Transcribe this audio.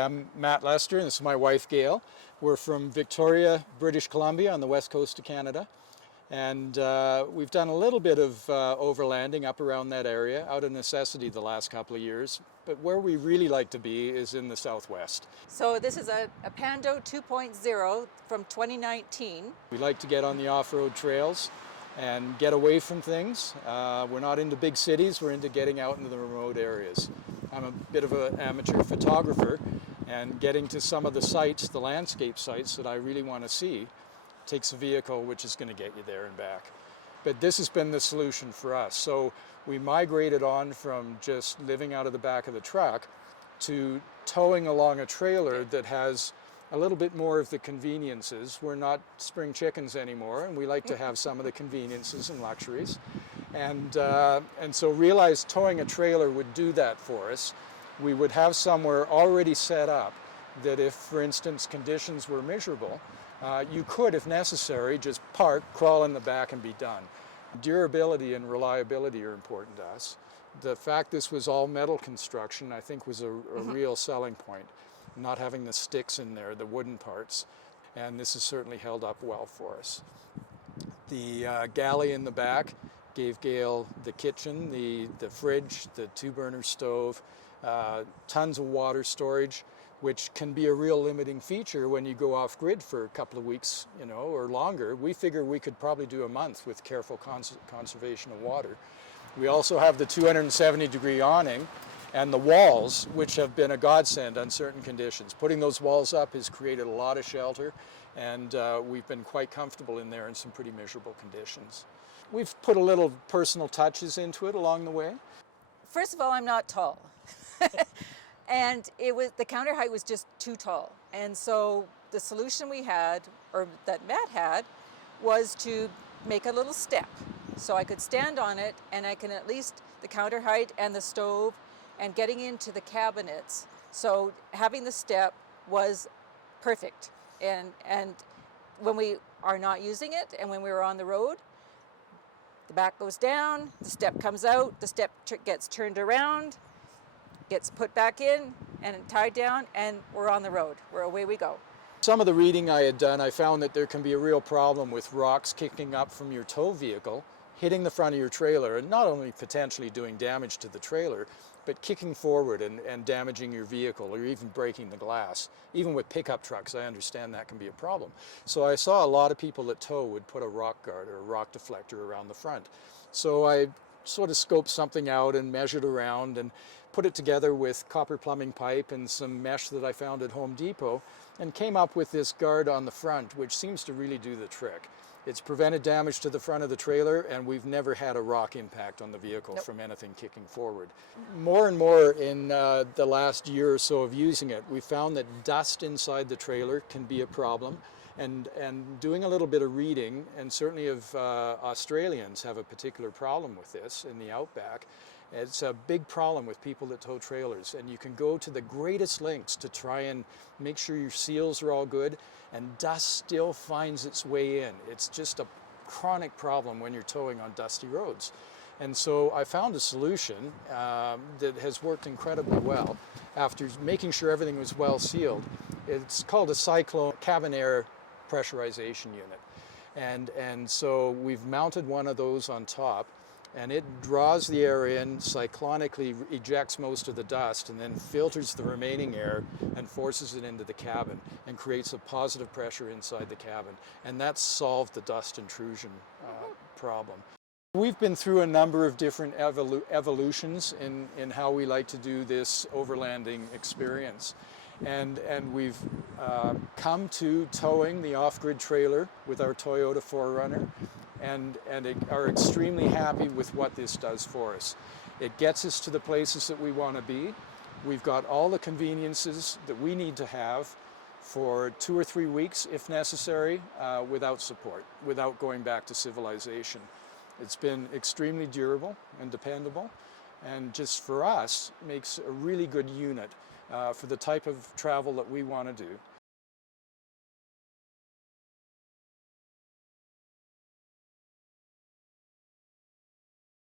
I'm Matt Lester, and this is my wife Gayle. We're from Victoria, British Columbia on the west coast of Canada. And we've done a little bit of overlanding up around that area out of necessity the last couple of years. But where we really like to be is in the southwest. So this is a Pando 2.0 from 2019. We like to get on the off-road trails and get away from things. We're not into big cities, we're into getting out into the remote areas. I'm a bit of an amateur photographer, and getting to some of the sites, the landscape sites that I really want to see, takes a vehicle which is going to get you there and back. But this has been the solution for us. So we migrated on from just living out of the back of the truck to towing along a trailer that has a little bit more of the conveniences. We're not spring chickens anymore, and we like to have some of the conveniences and luxuries. And so realized towing a trailer would do that for us. We would have somewhere already set up that if, for instance, conditions were miserable, you could, if necessary, just park, crawl in the back and be done. Durability and reliability are important to us. The fact this was all metal construction, I think, was a real selling point. Not having the sticks in there, the wooden parts, and this has certainly held up well for us. The galley in the back gave Gayle the kitchen, the fridge, the 2-burner stove, tons of water storage, which can be a real limiting feature when you go off grid for a couple of weeks, or longer. We figure we could probably do a month with careful conservation of water. We also have the 270-degree awning and the walls, which have been a godsend on certain conditions. Putting those walls up has created a lot of shelter, and we've been quite comfortable in there in some pretty miserable conditions. We've put a little personal touches into it along the way. First of all, I'm not tall. And the counter height was just too tall. And so the solution we had, or that Matt had, was to make a little step. So I could stand on it, and I can at least the counter height and the stove and getting into the cabinets. So having the step was perfect. And when we are not using it and when we were on the road, the back goes down, the step comes out, the step gets turned around, gets put back in and tied down, and we're on the road. Away we go. Some of the reading I had done, I found that there can be a real problem with rocks kicking up from your tow vehicle, hitting the front of your trailer, and not only potentially doing damage to the trailer, but kicking forward and damaging your vehicle or even breaking the glass. Even with pickup trucks, I understand that can be a problem. So I saw a lot of people that tow would put a rock guard or a rock deflector around the front. So I sort of scoped something out and measured around and put it together with copper plumbing pipe and some mesh that I found at Home Depot, and came up with this guard on the front, which seems to really do the trick. It's prevented damage to the front of the trailer, and we've never had a rock impact on the vehicle from anything kicking forward. More and more in the last year or so of using it, we found that dust inside the trailer can be a problem. And doing a little bit of reading, and certainly of Australians have a particular problem with this in the outback. It's a big problem with people that tow trailers, and you can go to the greatest lengths to try and make sure your seals are all good, and dust still finds its way in. It's just a chronic problem when you're towing on dusty roads. And so I found a solution that has worked incredibly well after making sure everything was well sealed. It's called a cyclone cabin air pressurization unit. And so we've mounted one of those on top, and it draws the air in, cyclonically ejects most of the dust, and then filters the remaining air and forces it into the cabin and creates a positive pressure inside the cabin. And that's solved the dust intrusion problem. We've been through a number of different evolutions in how we like to do this overlanding experience. And we've come to towing the off-grid trailer with our Toyota 4Runner, and are extremely happy with what this does for us. It gets us to the places that we want to be. We've got all the conveniences that we need to have for 2 or 3 weeks, if necessary, without support, without going back to civilization. It's been extremely durable and dependable, and just for us makes a really good unit for the type of travel that we want to do.